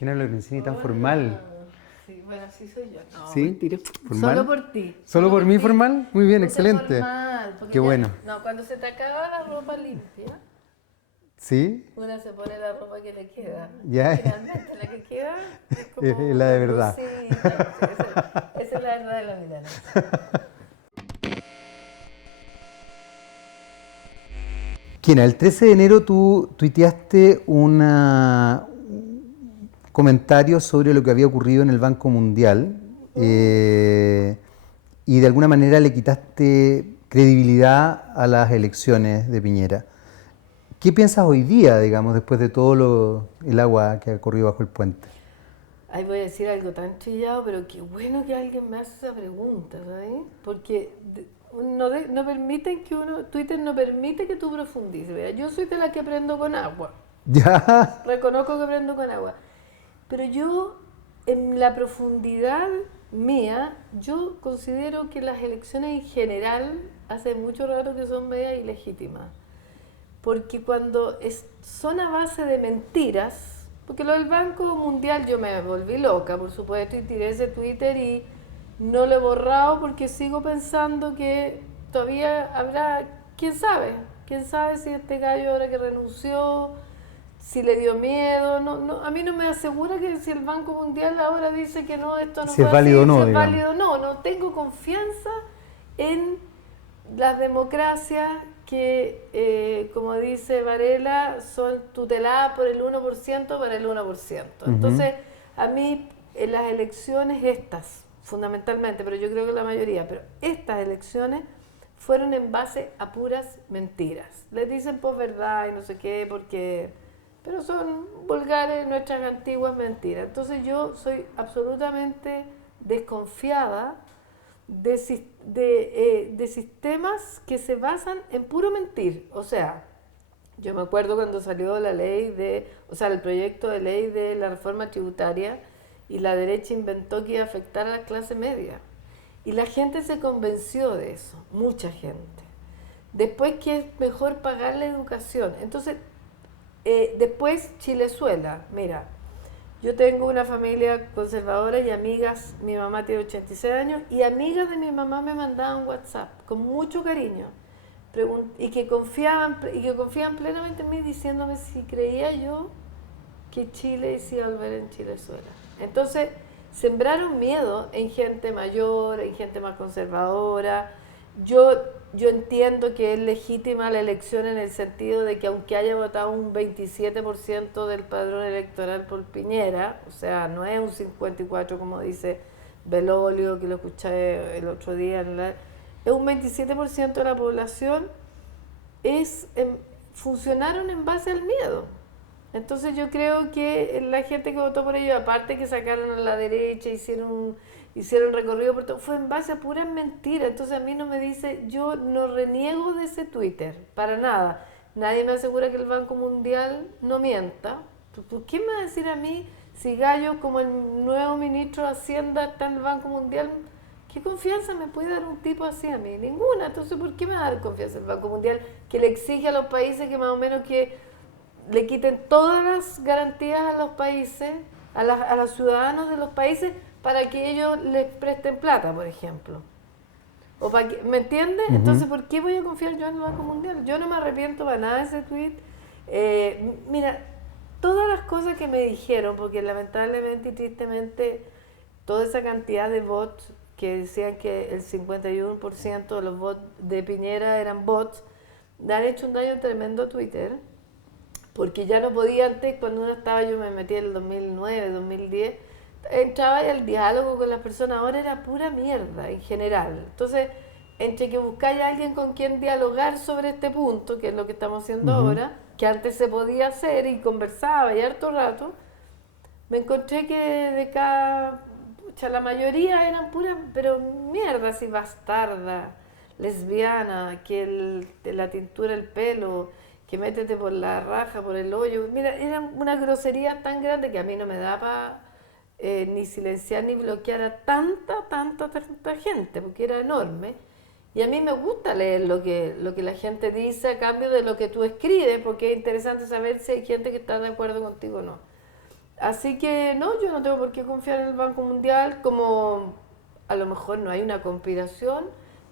¿Quién habla Lorenzini tan formal? Sí, bueno, así soy yo. No, ¿Sí? mentira. ¿Formal? Solo por ti. ¿Solo por mí ti. formal? Muy bien, Ponte excelente. formal, porque Qué ya, bueno. no, cuando se te acaba la ropa limpia, ¿Sí? una se pone la ropa que le queda. Ya. Y finalmente la que queda es Es como la de una verdad. blusita. Sí, esa es la verdad de la milanesa. Kina, el 13 de enero tú tuiteaste un comentario sobre lo que había ocurrido en el Banco Mundial y de alguna manera le quitaste credibilidad a las elecciones de Piñera. ¿Qué piensas hoy día, digamos, después de todo el agua que ha corrido bajo el puente? Ahí voy a decir algo tan trillado, pero qué bueno que alguien me hace esa pregunta, ¿sabes? Porque no permiten que uno, Twitter no permite que tú profundices. ¿Verdad? Yo soy de la que aprendo con agua, Ya. reconozco que aprendo con agua, pero yo en la profundidad mía, yo considero que las elecciones en general hace mucho rato que son medias ilegítimas. Porque cuando son a base de mentiras, porque lo del Banco Mundial yo me volví loca, por supuesto, y tiré ese Twitter y no lo he borrado porque sigo pensando que todavía habrá, quién sabe si este gallo ahora que renunció, si le dio miedo, a mí no me asegura que si el Banco Mundial ahora dice que no, esto no Si es fue válido o así, si no, es digamos. válido o no, no tengo confianza en las democracias que, como dice Varela, son tuteladas por el 1% para el 1%. Ujú. Entonces, a mí, en las elecciones estas, fundamentalmente, pero yo creo que la mayoría, pero estas elecciones fueron en base a puras mentiras. Les dicen posverdad y no sé qué, porque pero son vulgares nuestras antiguas mentiras. Entonces yo soy absolutamente desconfiada de sistemas que se basan en puro mentir. O sea, yo me acuerdo cuando salió la ley o sea, el proyecto de ley de la reforma tributaria y la derecha inventó que iba a afectar a la clase media. Y la gente se convenció de eso, mucha gente. Después que es mejor pagar la educación. Entonces, después Chilezuela, mira, yo tengo una familia conservadora y amigas, mi mamá tiene 86 años, y amigas de mi mamá me mandaban WhatsApp con mucho cariño y que confiaban plenamente en mí diciéndome si creía yo que Chile se iba a volver en Chilezuela. Entonces, sembraron miedo en gente mayor, en gente más conservadora. Yo, yo entiendo que es legítima la elección en el sentido de que aunque haya votado un 27% del padrón electoral por Piñera, o sea, no es un 54% como dice Belolio, que lo escuché el otro día, es un 27% de la población, funcionaron en base al miedo. Entonces yo creo que la gente que votó por ellos, aparte que sacaron a la derecha, hicieron recorrido por todo, fue en base a puras mentiras. Entonces a mí no me dice, yo no reniego de ese Twitter, para nada. Nadie me asegura que el Banco Mundial no mienta. ¿Por qué me va a decir a mí si Gallo, como el nuevo ministro de Hacienda, está en el Banco Mundial? ¿Qué confianza me puede dar un tipo así a mí? Ninguna. Entonces, ¿por qué me va a dar confianza el Banco Mundial que le exige a los países que más o menos que le quiten todas las garantías a los países, a los ciudadanos de los países, para que ellos les presten plata, por ejemplo? O para que, ¿me entiendes? Ujú. Entonces, ¿por qué voy a confiar yo en el Banco Mundial? Yo no me arrepiento para nada de ese tweet. Mira, todas las cosas que me dijeron, porque lamentablemente y tristemente, toda esa cantidad de bots que decían que el 51% de los bots de Piñera eran bots, le han hecho un daño tremendo a Twitter, porque ya no podía antes, cuando uno estaba, yo me metí en el 2009, 2010, entraba al diálogo con las personas, ahora era pura mierda en general. Entonces, entre que buscáis a alguien con quien dialogar sobre este punto, que es lo que estamos haciendo Ujú. ahora, que antes se podía hacer y conversaba y harto rato, me encontré que de cada, pucha, la mayoría eran puras, pero mierda, así bastarda, lesbiana, que la tintura el pelo, que métete por la raja, por el hoyo. Mira, era una grosería tan grande que a mí no me da para ni silenciar ni bloquear a tanta gente, porque era enorme. Y a mí me gusta leer lo que la gente dice a cambio de lo que tú escribes, porque es interesante saber si hay gente que está de acuerdo contigo o no. Así que no, yo no tengo por qué confiar en el Banco Mundial, como a lo mejor no hay una conspiración,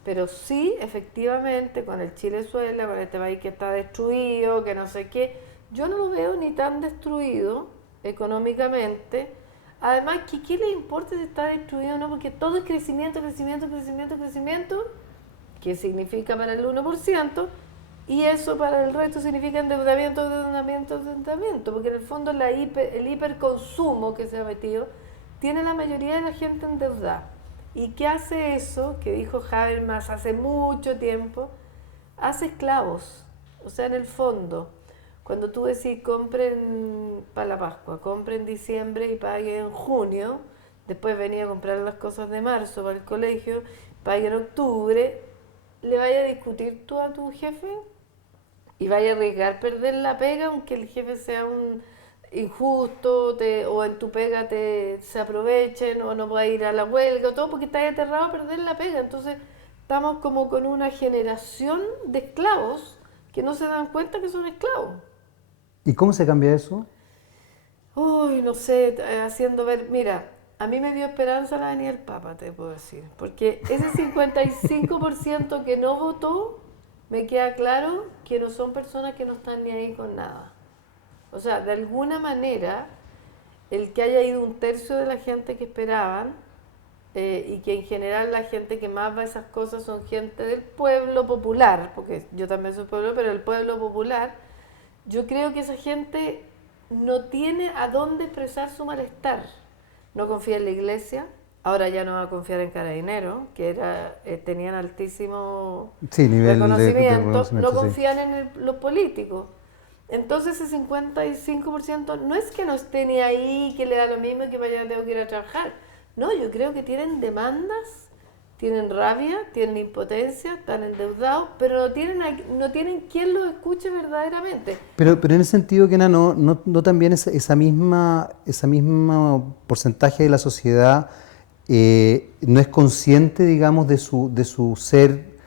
pero sí, efectivamente, con el Chilezuela, con este país que está destruido, que no sé qué, yo no lo veo ni tan destruido económicamente. Además, ¿qué le importa si está destruido o no? Porque todo es crecimiento, crecimiento, crecimiento, crecimiento, que significa para el 1%, y eso para el resto significa endeudamiento, endeudamiento, endeudamiento, porque en el fondo el hiperconsumo que se ha metido tiene la mayoría de la gente endeudada. ¿Y qué hace eso? Que dijo Habermas hace mucho tiempo, hace esclavos. O sea, en el fondo, cuando tú decís compren para la Pascua, compren en diciembre y paguen en junio, después venía a comprar las cosas de marzo para el colegio, paguen en octubre, ¿le vaya a discutir tú a tu jefe? Y vaya a arriesgar perder la pega, aunque el jefe sea un injusto, o en tu pega se aprovechen, o no puedas ir a la huelga, o todo, porque estás aterrado a perder la pega. Entonces, estamos como con una generación de esclavos que no se dan cuenta que son esclavos. ¿Y cómo se cambia eso? Uy, no sé, haciendo ver, mira, a mí me dio esperanza la venida del Papa, te puedo decir, porque ese 55% que no votó, me queda claro que no son personas que no están ni ahí con nada. O sea, de alguna manera, el que haya ido un tercio de la gente que esperaban, y que en general la gente que más va a esas cosas son gente del pueblo popular, porque yo también soy pueblo, pero el pueblo popular, yo creo que esa gente no tiene a dónde expresar su malestar. No confía en la iglesia, ahora ya no va a confiar en Carabineros, que tenían altísimo Sí, nivel de reconocimiento, no reconocimiento, sí. confían en los políticos. Entonces ese 55% no es que no esté ni ahí, que le da lo mismo y que mañana tengo que ir a trabajar. No, yo creo que tienen demandas, tienen rabia, tienen impotencia, están endeudados, pero no tienen quien los escuche verdaderamente. Pero en ese sentido, Kena, no también esa misma porcentaje de la sociedad no es consciente, digamos, de su ser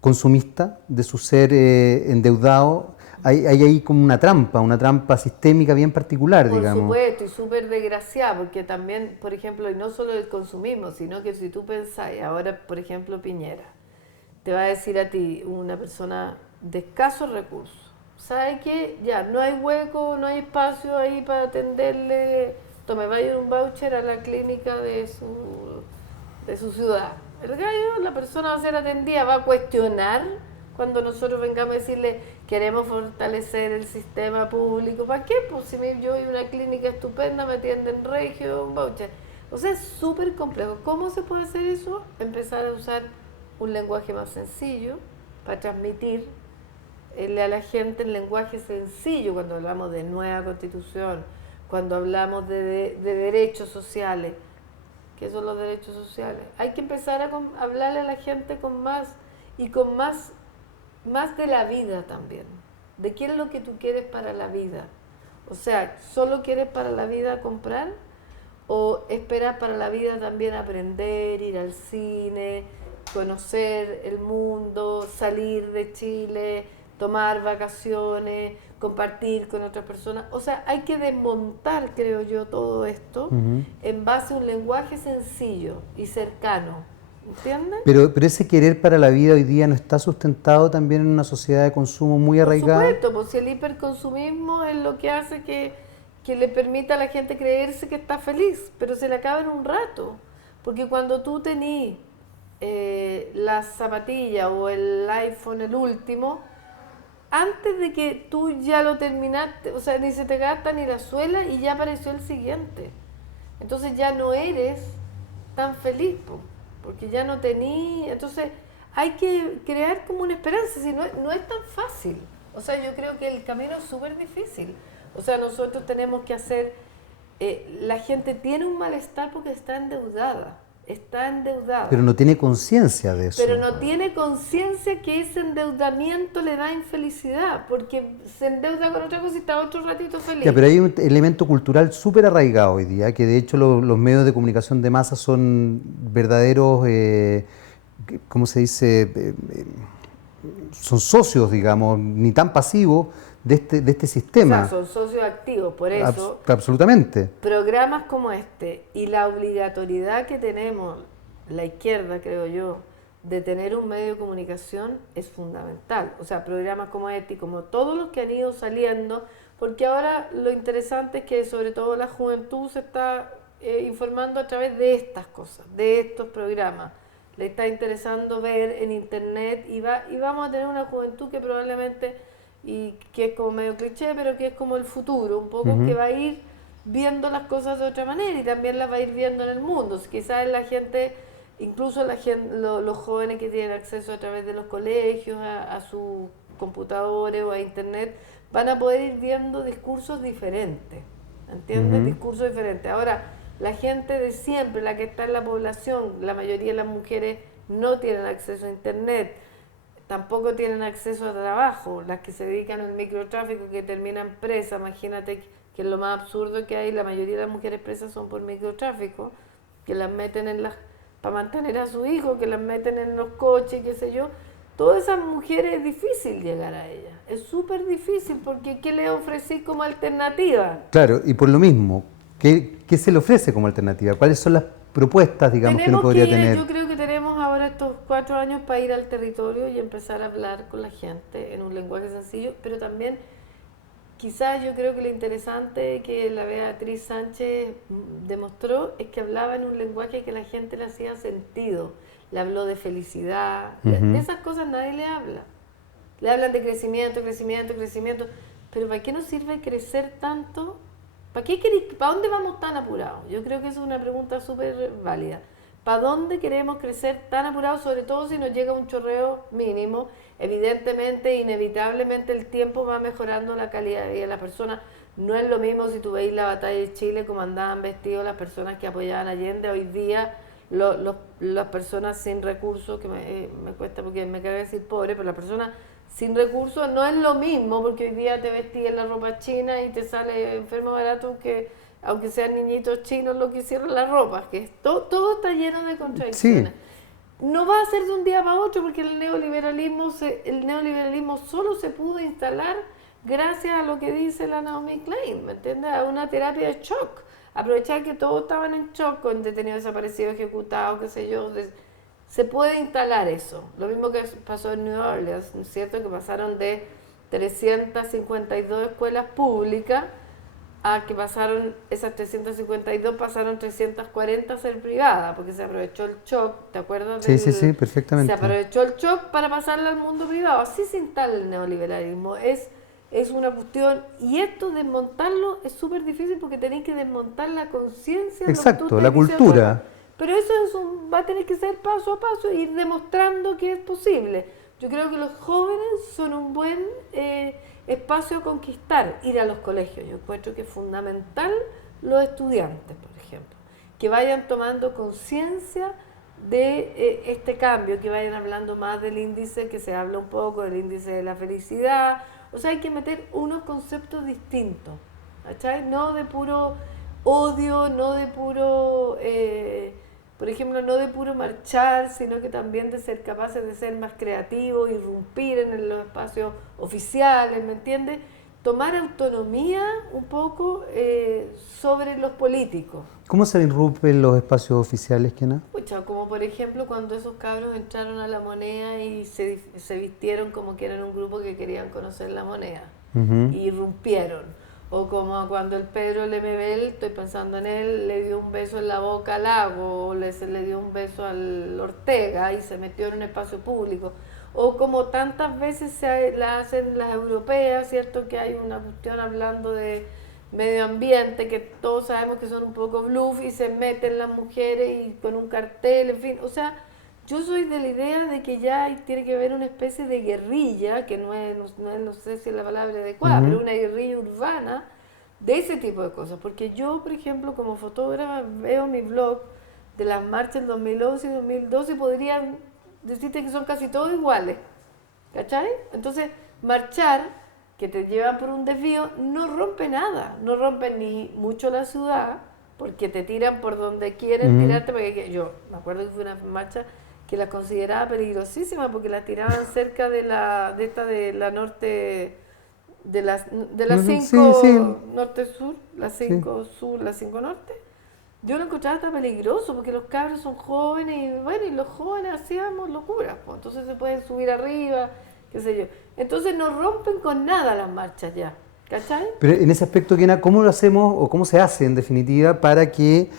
consumista, de su ser endeudado. Hay ahí como una trampa sistémica bien particular, Por digamos. supuesto, y súper desgraciada, porque también, por ejemplo, y no solo el consumismo, sino que si tú pensás, ahora, por ejemplo, Piñera, te va a decir a ti, una persona de escasos recursos, ¿sabe qué? Ya, no hay hueco, no hay espacio ahí para atenderle, tome, vaya un voucher a la clínica de su ciudad. El gallo, la persona va a ser atendida, va a cuestionar cuando nosotros vengamos a decirle queremos fortalecer el sistema público. ¿Para qué? Pues si yo voy a una clínica estupenda, me atienden regio, un voucher. O sea, es súper complejo. ¿Cómo se puede hacer eso? Empezar a usar un lenguaje más sencillo para transmitir a la gente el lenguaje sencillo cuando hablamos de nueva constitución, cuando hablamos de derechos sociales. ¿Qué son los derechos sociales? Hay que empezar a hablarle a la gente con más y con más de la vida también. ¿De qué es lo que tú quieres para la vida? O sea, ¿solo quieres para la vida comprar? ¿O esperas para la vida también aprender, ir al cine, conocer el mundo, salir de Chile, tomar vacaciones, compartir con otras personas? O sea, hay que desmontar, creo yo, todo esto Ujú. en base a un lenguaje sencillo y cercano. ¿Entiendes? Pero ese querer para la vida hoy día no está sustentado también en una sociedad de consumo muy Por arraigada. supuesto, pues si el hiperconsumismo es lo que hace que le permita a la gente creerse que está feliz, pero se le acaba en un rato. Porque cuando tú tenés las zapatillas o el iPhone, el último, antes de que tú ya lo terminaste, o sea, ni se te gasta ni la suela y ya apareció el siguiente. Entonces ya no eres tan feliz, po, porque ya no tení. Entonces hay que crear como una esperanza, si no es tan fácil. O sea, yo creo que el camino es súper difícil. O sea, nosotros tenemos que hacer, la gente tiene un malestar porque está Pero endeudada, no tiene conciencia de pero eso. no tiene conciencia que ese endeudamiento le da infelicidad, porque se endeuda con otra cosa y está otro ratito feliz. Ya, pero hay un elemento cultural súper arraigado hoy día, que de hecho los medios de comunicación de masa son verdaderos, ¿cómo se dice? Son socios, digamos, ni tan pasivos de este O sistema. sea, son socios activos, por eso. Absolutamente. Programas como este y la obligatoriedad que tenemos, la izquierda, creo yo, de tener un medio de comunicación es fundamental. O sea, programas como este y como todos los que han ido saliendo, porque ahora lo interesante es que sobre todo la juventud se está informando a través de estas cosas, de estos programas. Le está interesando ver en internet y vamos a tener una juventud que probablemente, y que es como medio cliché, pero que es como el futuro, un poco que va a ir viendo las cosas de otra manera y también las va a ir viendo en el mundo. Quizás la gente, incluso la gente, los jóvenes que tienen acceso a través de los colegios a sus computadores o a internet, van a poder ir viendo discursos diferentes, ¿entiendes? Discursos diferentes. Ahora, la gente de siempre, la que está en la población, la mayoría de las mujeres no tienen acceso a internet, tampoco tienen acceso a trabajo, las que se dedican al microtráfico que terminan presas, imagínate que es lo más absurdo que hay, la mayoría de las mujeres presas son por microtráfico, que las meten en las, para mantener a su hijo, que las meten en los coches, qué sé yo. Todas esas mujeres es difícil llegar a ellas, es súper difícil porque ¿qué le ofrecí como alternativa? Claro, y por lo mismo, ¿qué se le ofrece como alternativa? ¿Cuáles son las propuestas, digamos, que uno podría tener? Yo creo que tenemos ahora estos 4 años para ir al territorio y empezar a hablar con la gente en un lenguaje sencillo, pero también quizás yo creo que lo interesante que la Beatriz Sánchez demostró es que hablaba en un lenguaje que la gente le hacía sentido. Le habló de felicidad, de esas cosas nadie le habla. Le hablan de crecimiento, crecimiento, crecimiento, pero ¿para qué nos sirve crecer tanto? ¿Para dónde vamos tan apurados? Yo creo que esa es una pregunta súper válida. ¿Para dónde queremos crecer tan apurados? Sobre todo si nos llega un chorreo mínimo. Evidentemente, inevitablemente el tiempo va mejorando la calidad de vida de la persona. No es lo mismo si tú veis la batalla de Chile, como andaban vestidos las personas que apoyaban a Allende. Hoy día las personas sin recursos, que me cuesta porque me cabe decir pobre, pero las personas sin recursos no es lo mismo, porque hoy día te vestís en la ropa china y te sale enfermo barato, que aunque sean niñitos chinos lo que hicieron las ropas, que todo está lleno de contradicciones. Sí. No va a ser de un día para otro, porque el neoliberalismo solo se pudo instalar gracias a lo que dice la Naomi Klein, ¿me entiendes? A una terapia de shock. Aprovechar que todos estaban en shock, con detenidos desaparecidos, ejecutados, qué sé yo. Se puede instalar eso. Lo mismo que pasó en New Orleans, ¿no es cierto? Que pasaron de 352 escuelas públicas a que pasaron, esas 352 pasaron 340 a ser privadas, porque se aprovechó el shock, ¿te acuerdas? Sí, perfectamente. Se aprovechó el shock para pasarle al mundo privado. Así se instala el neoliberalismo. Es una cuestión, y esto desmontarlo es súper difícil porque tenéis que desmontar la conciencia. Exacto, la cultura. Pero eso va a tener que ser paso a paso, ir demostrando que es posible. Yo creo que los jóvenes son un buen espacio a conquistar, ir a los colegios. Yo encuentro que es fundamental los estudiantes, por ejemplo, que vayan tomando conciencia de este cambio, que vayan hablando más del índice, que se habla un poco del índice de la felicidad. O sea, hay que meter unos conceptos distintos, ¿cachai? No de puro odio, no de puro, por ejemplo, no de puro marchar, sino que también de ser capaces de ser más creativos, irrumpir en los espacios oficiales, ¿me entiendes? Tomar autonomía un poco sobre los políticos. ¿Cómo se irrumpen los espacios oficiales, Kena? Pucha, como por ejemplo cuando esos cabros entraron a La Moneda y se vistieron como que eran un grupo que querían conocer La Moneda, y irrumpieron. O como cuando el Pedro Lemebel, estoy pensando en él, le dio un beso en la boca al Lago, o le dio un beso al Ortega y se metió en un espacio público. O como tantas veces la hacen las europeas, ¿cierto? Que hay una cuestión hablando de medio ambiente, que todos sabemos que son un poco bluff y se meten las mujeres y con un cartel, en fin. O sea, yo soy de la idea de que ya tiene que haber una especie de guerrilla, que no sé si es la palabra adecuada, pero una guerrilla urbana de ese tipo de cosas. Porque yo, por ejemplo, como fotógrafa, veo mi blog de las marchas del 2011 y 2012 y podrían decirte que son casi todos iguales, ¿cachai? Entonces, marchar, que te llevan por un desvío, no rompe nada, no rompe ni mucho la ciudad, porque te tiran por donde quieren tirarte, porque yo me acuerdo que fue una marcha que las consideraba peligrosísimas porque las tiraban cerca de la norte de las Sí, 5 sí, norte-sur, las sí. 5 sur, las 5 norte, yo lo encontraba hasta peligroso porque los cabros son jóvenes y bueno, y los jóvenes hacíamos locuras, pues, entonces se pueden subir arriba, qué sé yo. Entonces no rompen con nada las marchas ya, ¿cachai? Pero en ese aspecto, Kena, ¿cómo lo hacemos o cómo se hace en definitiva para que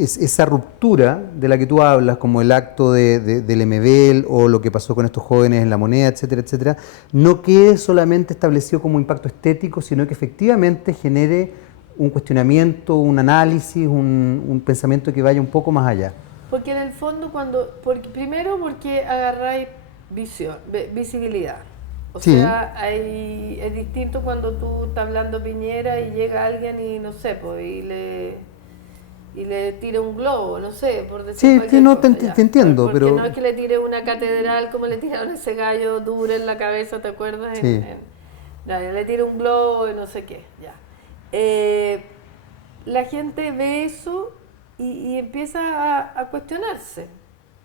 esa ruptura de la que tú hablas, como el acto del MBL o lo que pasó con estos jóvenes en La Moneda, etcétera, etcétera, no quede solamente establecido como impacto estético, sino que efectivamente genere un cuestionamiento, un análisis, un pensamiento que vaya un poco más allá? Porque en el fondo primero porque agarráis visibilidad. O Sí, sea, es distinto cuando tú estás hablando Piñera y llega alguien y no sé, pues, y le tira un globo, no sé, por decir sí, sí, cualquier no, cosa, te ya. entiendo, Porque no pero es que le tire una catedral como le tiraron a ese gallo duro en la cabeza, ¿te acuerdas? sí. No, le tira un globo y no sé qué, ya. Eh, la gente ve eso y empieza a cuestionarse.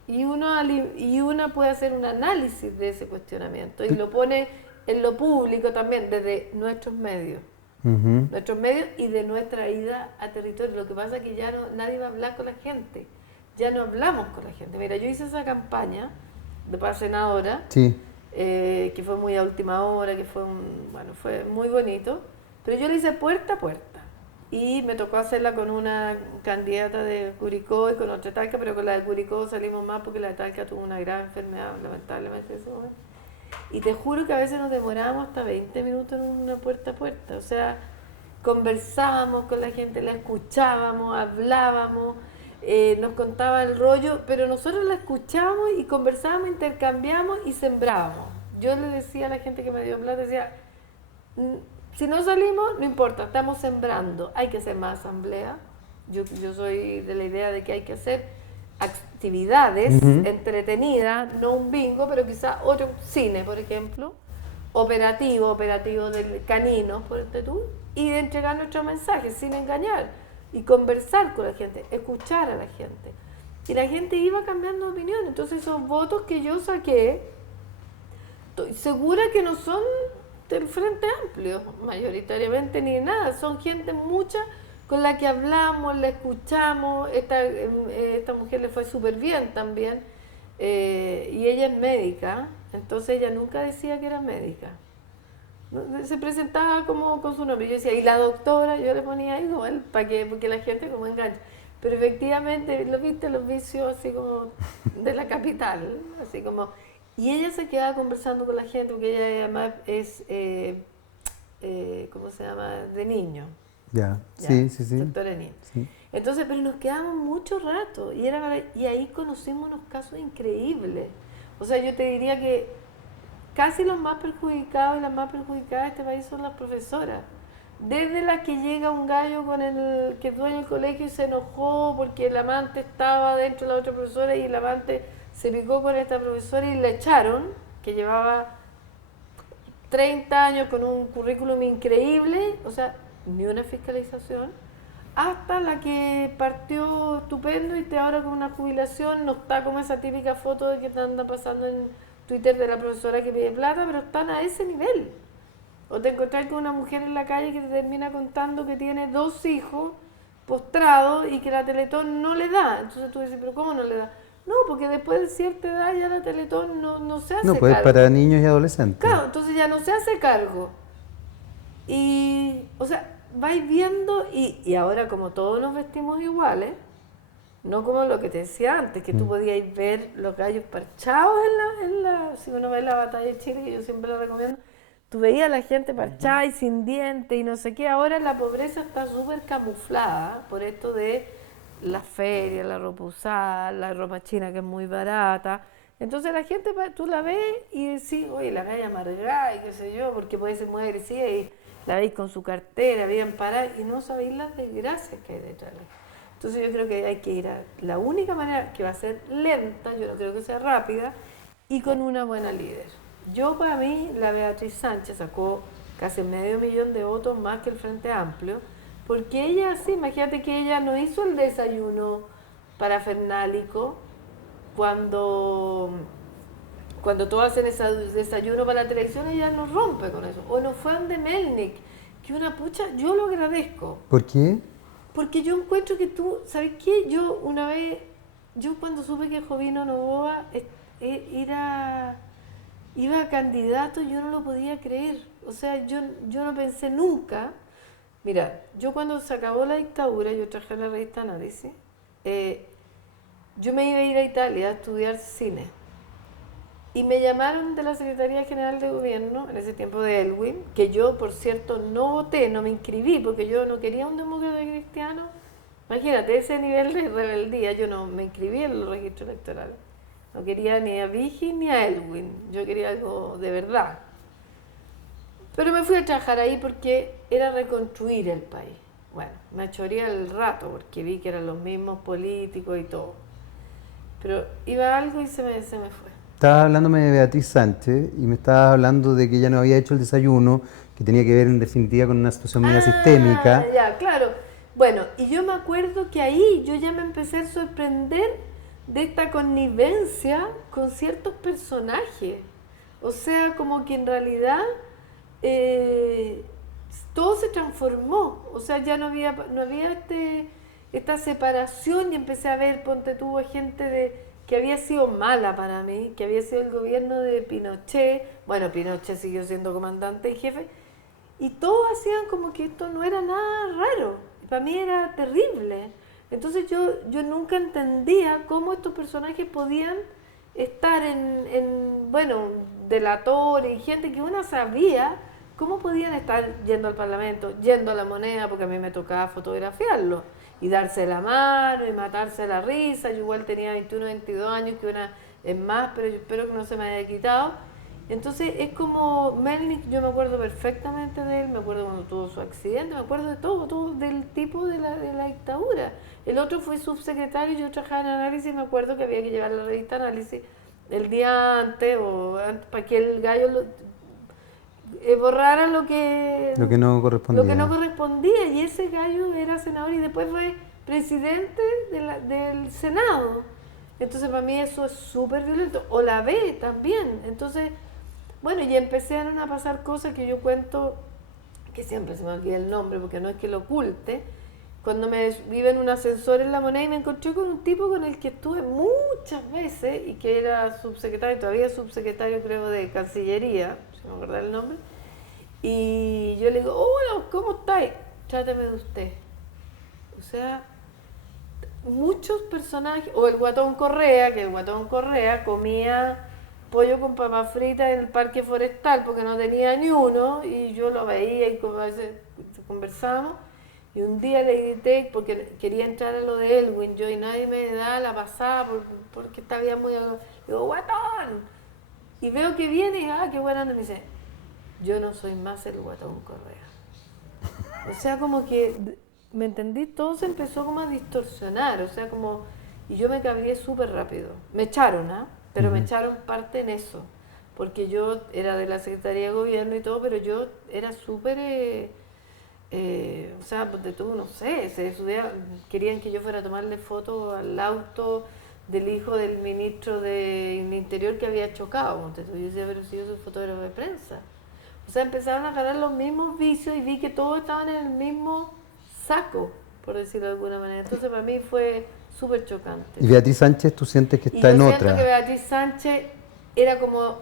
Y una puede hacer un análisis de ese cuestionamiento y lo pone en lo público también, desde Ujú. nuestros medios y de nuestra ida a territorio. Lo que pasa es que ya nadie va a hablar con la gente, ya no hablamos con la gente. Mira, yo hice esa campaña de para senadora, Sí, que fue muy a última hora, que fue muy bonito, pero yo la hice puerta a puerta. Y me tocó hacerla con una candidata de Curicó y con otra de Talca, pero con la de Curicó salimos más porque la de Talca tuvo una gran enfermedad, lamentablemente, en ese momento. Y te juro que a veces nos demorábamos hasta 20 minutos en una puerta a puerta. O sea, conversábamos con la gente, la escuchábamos, hablábamos, nos contaba el rollo, pero nosotros la escuchábamos y conversábamos, intercambiamos y sembrábamos. Yo le decía a la gente que me dio plata, decía, si no salimos, no importa, estamos sembrando. Hay que hacer más asamblea. Yo soy de la idea de que hay que hacer actividades ujú, entretenidas, no un bingo, pero quizá otro cine, por ejemplo, operativo del canino, por tú, y de entregar nuestros mensajes sin engañar y conversar con la gente, escuchar a la gente. Y la gente iba cambiando de opinión. Entonces esos votos que yo saqué, estoy segura que no son del Frente Amplio, mayoritariamente ni nada, son gente mucha con la que hablamos, la escuchamos, esta mujer le fue súper bien también, y ella es médica, entonces ella nunca decía que era médica. Se presentaba como con su nombre. Yo decía, y la doctora, yo le ponía ahí como él, para que, porque la gente como engancha. Pero efectivamente, lo viste, los vicios así como de la capital, así como. Y ella se quedaba conversando con la gente, porque ella además es, ¿cómo se llama? De niño, ya, ya, sí, sí, sí, sector de niño. sí. Entonces, pero nos quedamos mucho rato y ahí conocimos unos casos increíbles. O sea, yo te diría que casi los más perjudicados y las más perjudicadas de este país son las profesoras. Desde la que llega un gallo con el que es dueño del colegio y se enojó porque el amante estaba dentro de la otra profesora y el amante se picó con esta profesora y la echaron, que llevaba 30 años con un currículum increíble, o sea, ni una fiscalización, hasta la que partió estupendo y te ahora con una jubilación, no está como esa típica foto de que te anda pasando en Twitter de la profesora que pide plata, pero están a ese nivel. O te encontrás con una mujer en la calle que te termina contando que tiene 2 hijos postrados y que la Teletón no le da. Entonces tú dices, pero ¿cómo no le da? No, porque después de cierta edad ya la Teletón no se No, hace pues para cargo. niños y adolescentes. Claro, entonces ya no se hace cargo. Y, o sea, vais viendo y ahora como todos nos vestimos iguales, no como lo que te decía antes, que tú Mm. podías ver los gallos parchados si uno ve la batalla de Chile, que yo siempre lo recomiendo, tú veías a la gente parchada y sin dientes y no sé qué. Ahora la pobreza está súper camuflada por esto de las ferias, la ropa usada, la ropa china que es muy barata. Entonces la gente, tú la ves y decís, oye, la galla amargada y qué sé yo, porque puede ser muy agresiva y la veis con su cartera, bien parada y no sabéis las desgracias que hay detrás. Entonces yo creo que hay que ir a la única manera que va a ser lenta, yo no creo que sea rápida, y con una buena líder. Yo para mí, la Beatriz Sánchez sacó casi medio millón de votos más que el Frente Amplio, porque ella sí, imagínate que ella no hizo el desayuno parafernálico cuando cuando todos hacen ese desayuno para la televisión, ella nos rompe con eso. O no fue donde Melnik, que una pucha, yo lo agradezco. ¿Por qué? Porque yo encuentro que tú, ¿sabes qué? Yo una vez, yo cuando supe que Jovino Novoa iba a candidato, yo no lo podía creer. O sea, yo no pensé nunca. Mira, yo cuando se acabó la dictadura, yo trabajé en la revista Análisis, yo me iba a ir a Italia a estudiar cine. Y me llamaron de la Secretaría General de Gobierno, en ese tiempo de Elwin, que yo, por cierto, no voté, no me inscribí, porque yo no quería un demócrata cristiano. Imagínate, ese nivel de rebeldía, yo no me inscribí en los registros electorales. No quería ni a Vigi ni a Elwin, yo quería algo de verdad. Pero me fui a trabajar ahí porque era reconstruir el país. Bueno, me choría el rato porque vi que eran los mismos políticos y todo. Pero iba algo y se me fue. Estabas hablándome de Beatriz Sánchez y me estabas hablando de que ella no había hecho el desayuno, que tenía que ver en definitiva con una situación media sistémica. Ya, claro. Bueno, y yo me acuerdo que ahí yo ya me empecé a sorprender de esta connivencia con ciertos personajes. O sea, como que en realidad todo se transformó. O sea, ya no había esta separación y empecé a ver, ponte tú, a gente que había sido mala para mí, que había sido el gobierno de Pinochet. Bueno, Pinochet siguió siendo comandante y jefe. Y todos hacían como que esto no era nada raro. Para mí era terrible. Entonces yo nunca entendía cómo estos personajes podían estar bueno, delatores y gente que uno sabía, cómo podían estar yendo al Parlamento, yendo a la Moneda, porque a mí me tocaba fotografiarlo, y darse la mano y matarse la risa. Yo igual tenía 21, 22 años, que una es más, pero yo espero que no se me haya quitado. Entonces es como Melnik, yo me acuerdo perfectamente de él, me acuerdo cuando tuvo su accidente, me acuerdo de todo del tipo de la dictadura. El otro fue subsecretario, yo trabajaba en Análisis y me acuerdo que había que llevar la revista Análisis el día antes para que el gallo borrara Lo que no correspondía. lo que no correspondía. Y ese gallo era senador y después fue presidente del Senado. Entonces para mí eso es súper violento. O la B también. Entonces, bueno, y empezaron a pasar cosas que yo cuento, que siempre se me olvida el nombre porque no es que lo oculte. Cuando me iba en un ascensor en La Moneda y me encontré con un tipo con el que estuve muchas veces y que era subsecretario, todavía subsecretario creo de Cancillería, si no me acuerdo el nombre. Y yo le digo, hola, ¿cómo estáis? Trátame de usted. O sea, muchos personajes, o el Guatón Correa, que el Guatón Correa comía pollo con papas fritas en el parque forestal porque no tenía ni uno, y yo lo veía y a veces conversábamos. Y un día le grité porque quería entrar a lo de Elwin, yo, y nadie me da la pasada porque estaba muy... Digo, Guatón. Y veo que viene y, qué buena onda, me dice, yo no soy más el Guatón Correa. O sea, como que, ¿me entendí? Todo se empezó como a distorsionar, o sea, como... Y yo me cabré súper rápido. Me echaron, pero me echaron parte en eso. Porque yo era de la Secretaría de Gobierno y todo, pero yo era súper... o sea, de todo, no sé, querían que yo fuera a tomarle fotos al auto del hijo del ministro del Interior que había chocado. Yo decía, pero si yo soy fotógrafo de prensa. O sea, empezaron a ganar los mismos vicios y vi que todos estaban en el mismo saco, por decirlo de alguna manera. Entonces para mí fue súper chocante. Y Beatriz Sánchez, ¿tú sientes que está en otra? Yo siento que Beatriz Sánchez era como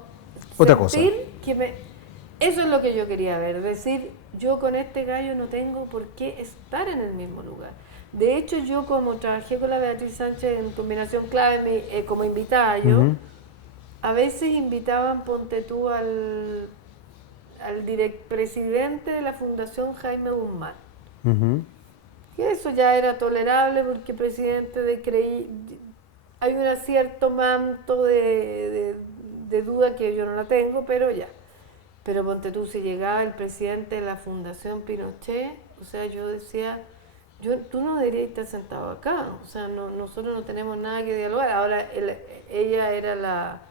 otra cosa. Eso es lo que yo quería ver, decir, yo con este gallo no tengo por qué estar en el mismo lugar. De hecho, yo como trabajé con la Beatriz Sánchez en Combinación Clave como invitada a veces invitaban, ponte tú, al presidente de la Fundación Jaime Guzmán. Y eso ya era tolerable porque presidente hay un cierto manto de duda que yo no la tengo, pero ya. Pero ponte tú, si llegaba el presidente de la Fundación Pinochet, o sea, yo decía, tú no deberías estar sentado acá, o sea, nosotros no tenemos nada que dialogar. Ahora, ella era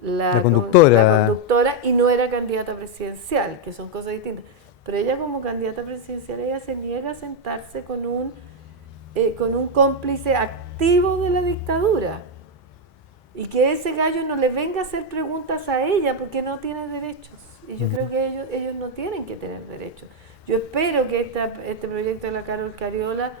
la conductora y no era candidata presidencial, que son cosas distintas. Pero ella como candidata presidencial, ella se niega a sentarse con un cómplice activo de la dictadura. y que ese gallo no le venga a hacer preguntas a ella porque no tiene derechos. Y yo creo que ellos no tienen que tener derechos. Yo espero que este proyecto de la Carol Cariola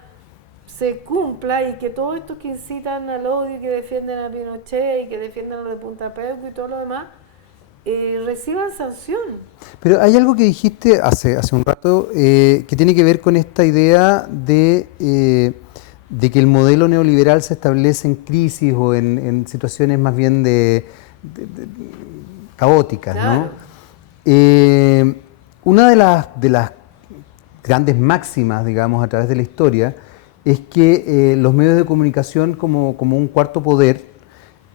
se cumpla y que todos estos que incitan al odio, que defienden a Pinochet y que defienden a lo de Punta Peuco y todo lo demás, reciban sanción. Pero hay algo que dijiste hace un rato que tiene que ver con esta idea de que el modelo neoliberal se establece en crisis o en situaciones más bien de caóticas, Claro. ¿no? Una de las grandes máximas, digamos, a través de la historia, es que los medios de comunicación como un cuarto poder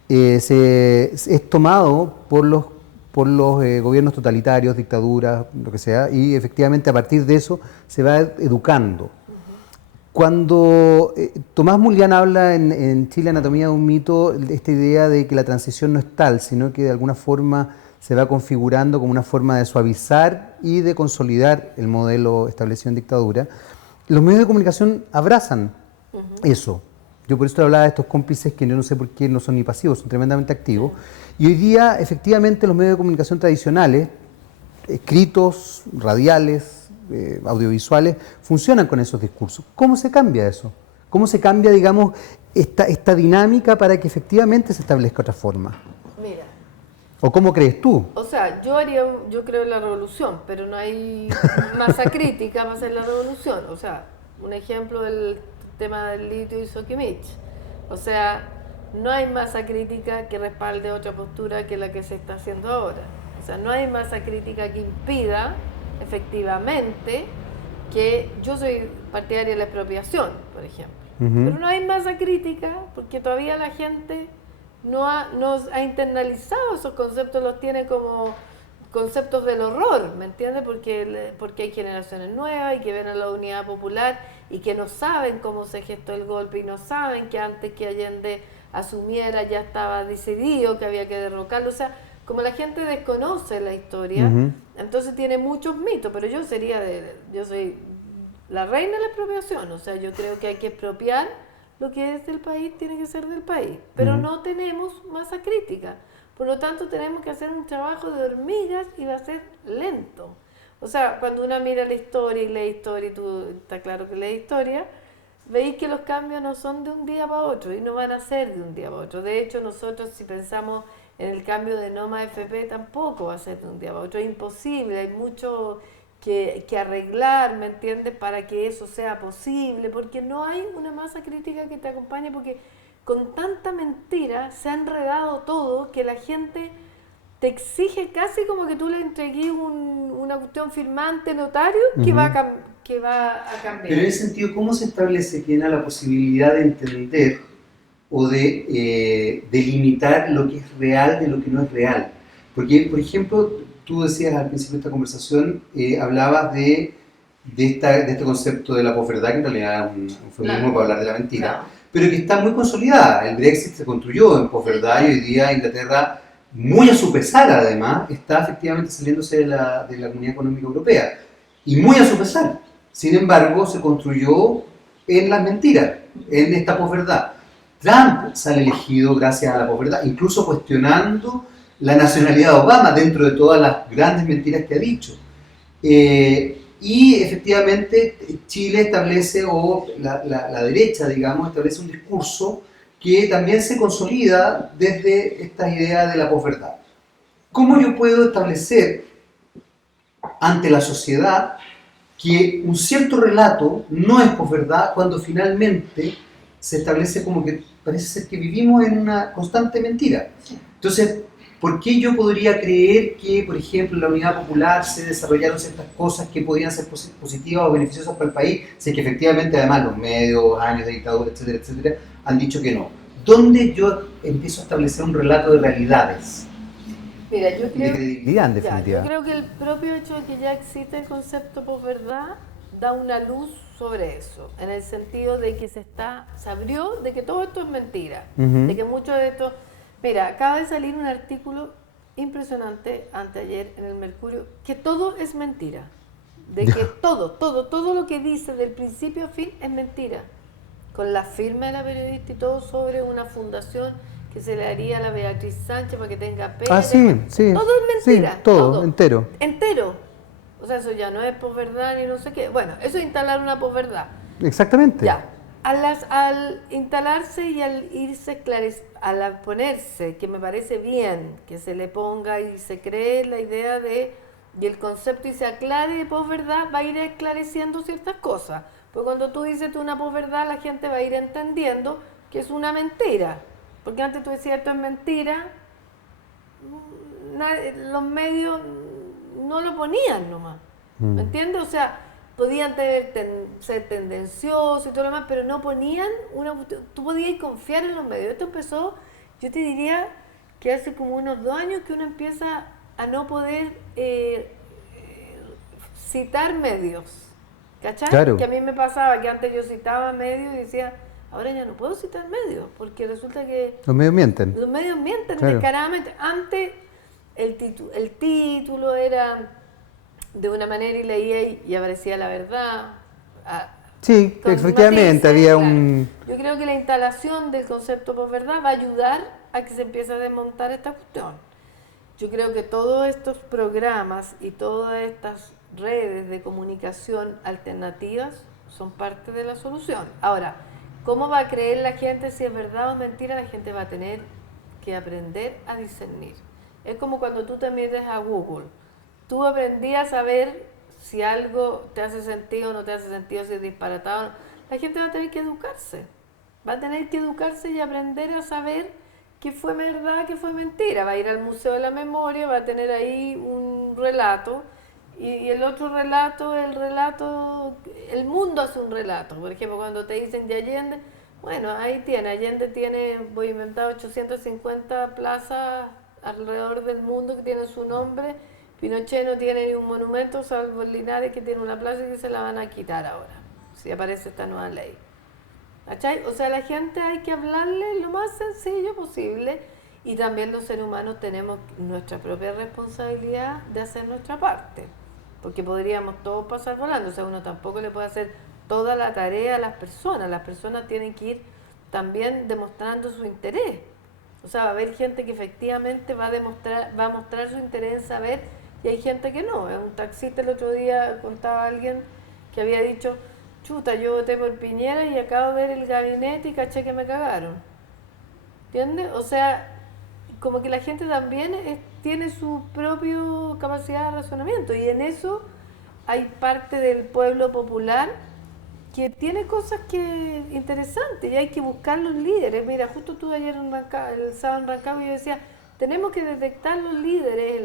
es tomado por los gobiernos totalitarios, dictaduras, lo que sea, y efectivamente a partir de eso se va educando. Cuando Tomás Mullián habla en Chile, Anatomía de un mito, esta idea de que la transición no es tal, sino que de alguna forma se va configurando como una forma de suavizar y de consolidar el modelo establecido en dictadura, los medios de comunicación abrazan eso. Yo por eso te hablaba de estos cómplices que yo no sé por qué no son ni pasivos, son tremendamente activos. Y hoy día, efectivamente, los medios de comunicación tradicionales, escritos, radiales, audiovisuales, funcionan con esos discursos. ¿Cómo se cambia eso? ¿Cómo se cambia, digamos, esta dinámica para que efectivamente se establezca otra forma? Mira. ¿O cómo crees tú? O sea, yo creo en la revolución, pero no hay masa crítica para hacer la revolución. O sea, un ejemplo del tema del litio y Soquimich. O sea, no hay masa crítica que respalde otra postura que la que se está haciendo ahora. O sea, no hay masa crítica que impida, efectivamente, que yo soy partidaria de la expropiación, por ejemplo. Pero no hay masa crítica porque todavía la gente no ha internalizado esos conceptos, los tiene como conceptos del horror, ¿me entiendes? Porque hay generaciones nuevas y que ven a la unidad popular y que no saben cómo se gestó el golpe y no saben que antes que Allende asumiera ya estaba decidido que había que derrocarlo. O sea, como la gente desconoce la historia, entonces tiene muchos mitos, pero yo soy la reina de la expropiación. O sea, yo creo que hay que expropiar lo que es del país, tiene que ser del país, pero no tenemos masa crítica. Por lo tanto, tenemos que hacer un trabajo de hormigas y va a ser lento. O sea, cuando uno mira la historia y lee historia, y tú está claro que lee historia, veis que los cambios no son de un día para otro y no van a ser de un día para otro. De hecho, nosotros si pensamos en el cambio de Noma a FP, tampoco va a ser de un día para otro. Es imposible, hay mucho que arreglar, ¿me entiendes?, para que eso sea posible, porque no hay una masa crítica que te acompañe, porque con tanta mentira se ha enredado todo que la gente te exige casi como que tú le entregues una cuestión firmante notario que va a cambiar. Pero en ese sentido, ¿cómo se establece que tiene la posibilidad de entender o de delimitar lo que es real de lo que no es real? Porque, por ejemplo, tú decías al principio de esta conversación, hablabas de este concepto de la posverdad, que en realidad es un eufemismo para hablar de la mentira, pero que está muy consolidada. El Brexit se construyó en posverdad y hoy día Inglaterra, muy a su pesar además, está efectivamente saliéndose de la Comunidad Económica Europea. Y muy a su pesar. Sin embargo, se construyó en las mentiras, en esta posverdad. Trump sale elegido gracias a la posverdad, incluso cuestionando la nacionalidad de Obama dentro de todas las grandes mentiras que ha dicho. Y efectivamente Chile establece, o la derecha, digamos, establece un discurso que también se consolida desde esta idea de la posverdad. ¿Cómo yo puedo establecer ante la sociedad que un cierto relato no es posverdad cuando finalmente se establece como que parece ser que vivimos en una constante mentira? Entonces, ¿por qué yo podría creer que, por ejemplo, en la Unidad Popular se desarrollaron ciertas cosas que podían ser positivas o beneficiosas para el país, si es que efectivamente además los medios, años de dictadura, etcétera, etcétera, han dicho que no? ¿Dónde yo empiezo a establecer un relato de realidades? Mira, yo creo, de credibilidad, en definitiva. yo creo que el propio hecho de que ya existe el concepto posverdad da una luz sobre eso, en el sentido de que se abrió de que todo esto es mentira, de que mucho de esto... Mira, acaba de salir un artículo impresionante anteayer en el Mercurio, que todo es mentira, de que todo lo que dice del principio a fin es mentira, con la firma de la periodista y todo sobre una fundación que se le haría a la Beatriz Sánchez para que tenga pena. Ah, sí, sí. Todo es mentira. Sí, todo, entero. Entero. O sea, eso ya no es posverdad ni no sé qué. Bueno, eso es instalar una posverdad. Exactamente. Ya. Al instalarse y al irse al ponerse, que me parece bien que se le ponga y se cree la idea de, y el concepto y se aclare de posverdad, va a ir esclareciendo ciertas cosas. Pues cuando tú dices una posverdad, la gente va a ir entendiendo que es una mentira. Porque antes tú decías esto es mentira, los medios no lo ponían nomás. ¿Me entiendes? O sea, podían ser tendenciosos y todo lo demás, pero no ponían tú podías confiar en los medios. Esto empezó, yo te diría que hace como unos 2 años que uno empieza a no poder citar medios. ¿Cachai? Claro. Que a mí me pasaba que antes yo citaba medios y decía, ahora ya no puedo citar medios, porque resulta que Los medios mienten. los medios mienten Claro. descaradamente. Antes el título era de una manera y leía y aparecía la verdad. Sí, Con efectivamente, matices, había claro. un... Yo creo que la instalación del concepto posverdad va a ayudar a que se empiece a desmontar esta cuestión. Yo creo que todos estos programas y todas estas redes de comunicación alternativas son parte de la solución. Ahora, ¿cómo va a creer la gente si es verdad o mentira? La gente va a tener que aprender a discernir. Es como cuando tú te metes a Google. Tú aprendías a ver si algo te hace sentido o no te hace sentido, si es disparatado. La gente va a tener que educarse. Va a tener que educarse y aprender a saber qué fue verdad, qué fue mentira. Va a ir al Museo de la Memoria, va a tener ahí un relato y el otro relato, el mundo hace un relato. Por ejemplo, cuando te dicen de Allende, bueno, ahí tiene, Allende tiene, voy a inventar, 850 plazas alrededor del mundo que tienen su nombre. Pinochet no tiene ni un monumento, salvo el Linares que tiene una plaza y que se la van a quitar ahora, si aparece esta nueva ley. ¿Cachai? O sea, a la gente hay que hablarle lo más sencillo posible y también los seres humanos tenemos nuestra propia responsabilidad de hacer nuestra parte, porque podríamos todos pasar volando, o sea, uno tampoco le puede hacer toda la tarea a las personas tienen que ir también demostrando su interés. O sea, va a haber gente que efectivamente va a mostrar su interés en saber y hay gente que no. Un taxista el otro día contaba a alguien que había dicho, chuta, yo voté por Piñera y acabo de ver el gabinete y caché que me cagaron. ¿Entiendes? O sea, como que la gente también tiene su propia capacidad de razonamiento y en eso hay parte del pueblo popular que tiene cosas que interesantes y hay que buscar los líderes. Mira, justo tú ayer el sábado en Rancagua yo decía, tenemos que detectar los líderes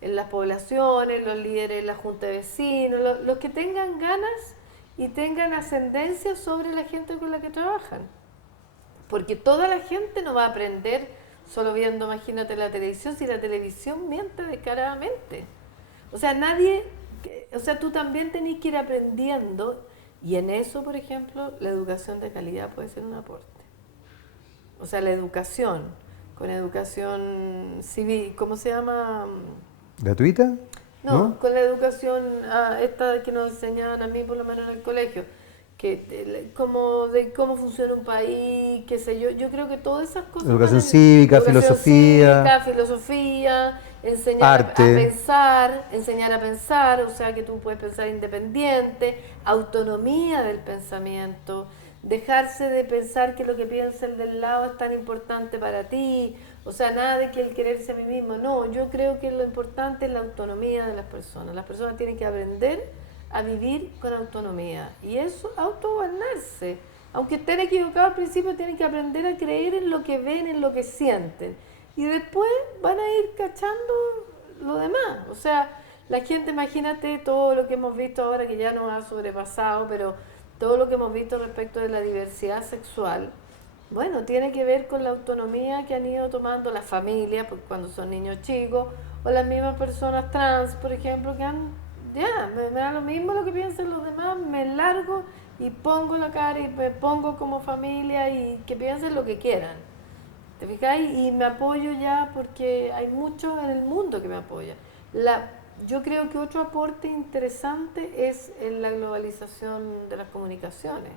en las poblaciones, los líderes en la junta de vecinos, los que tengan ganas y tengan ascendencia sobre la gente con la que trabajan. Porque toda la gente no va a aprender solo viendo, imagínate, la televisión, si la televisión miente descaradamente. O sea, tú también tenés que ir aprendiendo y en eso, por ejemplo, la educación de calidad puede ser un aporte. O sea, la educación, con educación civil, ¿cómo se llama? ¿Gratuita? No, con la educación esta que nos enseñaban a mí, por lo menos en el colegio, como de cómo funciona un país, qué sé yo. Yo creo que todas esas cosas... Educación cívica, filosofía, arte. enseñar a pensar, o sea, que tú puedes pensar independiente, autonomía del pensamiento, dejarse de pensar que lo que piensa el del lado es tan importante para ti, o sea, nada de que el quererse a mí mismo, no, yo creo que lo importante es la autonomía de las personas tienen que aprender a vivir con autonomía y eso, autogobernarse, aunque estén equivocados al principio, tienen que aprender a creer en lo que ven, en lo que sienten y después van a ir cachando lo demás, o sea, la gente, imagínate todo lo que hemos visto ahora que ya nos ha sobrepasado, pero todo lo que hemos visto respecto de la diversidad sexual, bueno, tiene que ver con la autonomía que han ido tomando las familias, porque cuando son niños chicos, o las mismas personas trans, por ejemplo, que me da lo mismo lo que piensen los demás, me largo y pongo la cara y me pongo como familia y que piensen lo que quieran. ¿Te fijáis? Y me apoyo ya porque hay mucho en el mundo que me apoya. Yo creo que otro aporte interesante es en la globalización de las comunicaciones.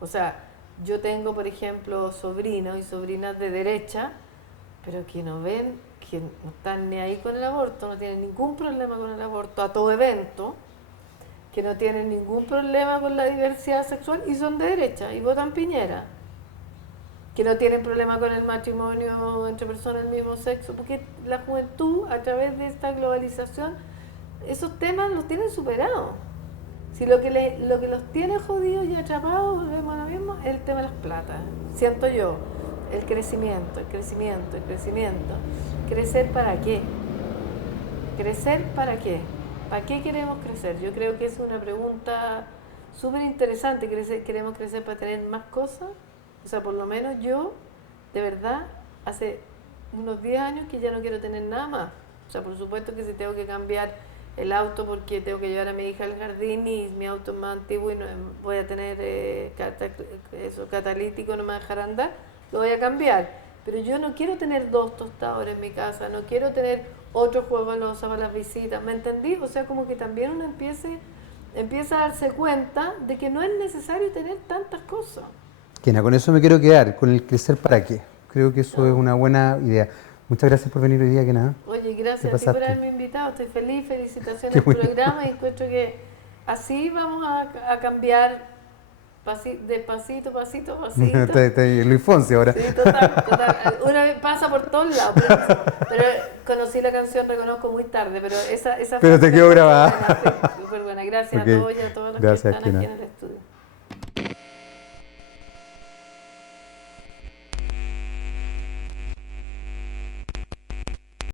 O sea, yo tengo, por ejemplo, sobrinos y sobrinas de derecha pero que no ven, que no están ni ahí con el aborto, no tienen ningún problema con el aborto a todo evento, que no tienen ningún problema con la diversidad sexual y son de derecha y votan Piñera, que no tienen problema con el matrimonio entre personas del mismo sexo, porque la juventud a través de esta globalización esos temas los tienen superados. Si lo que los tiene jodidos y atrapados, volvemos a lo mismo, es el tema de las platas. Siento yo, el crecimiento, el crecimiento, el crecimiento. ¿Crecer para qué? ¿Crecer para qué? ¿Para qué queremos crecer? Yo creo que es una pregunta súper interesante. ¿Queremos crecer para tener más cosas? O sea, por lo menos yo, de verdad, hace unos 10 años que ya no quiero tener nada más. O sea, por supuesto que si tengo que cambiar el auto porque tengo que llevar a mi hija al jardín y mi auto es más antiguo y no voy a tener eso catalítico, no me dejará andar, lo voy a cambiar. Pero yo no quiero tener 2 tostadores en mi casa, no quiero tener otro juego de loza para las visitas, ¿me entendí? O sea, como que también uno empieza a darse cuenta de que no es necesario tener tantas cosas. Kena, con eso me quiero quedar, con el crecer para qué. Creo que eso es una buena idea. Muchas gracias por venir hoy día, Kena. Oye, gracias a ti por haberme invitado. Estoy feliz, felicitaciones al programa y encuentro que así vamos a cambiar de pasito a pasito. Está Luis Fonsi ahora. Sí, total. Una vez pasa por todos lados, pero conocí la canción, reconozco muy tarde, pero esa pero te quedó grabada. Súper buena. Gracias a todos y a todas los que están aquí en el estudio.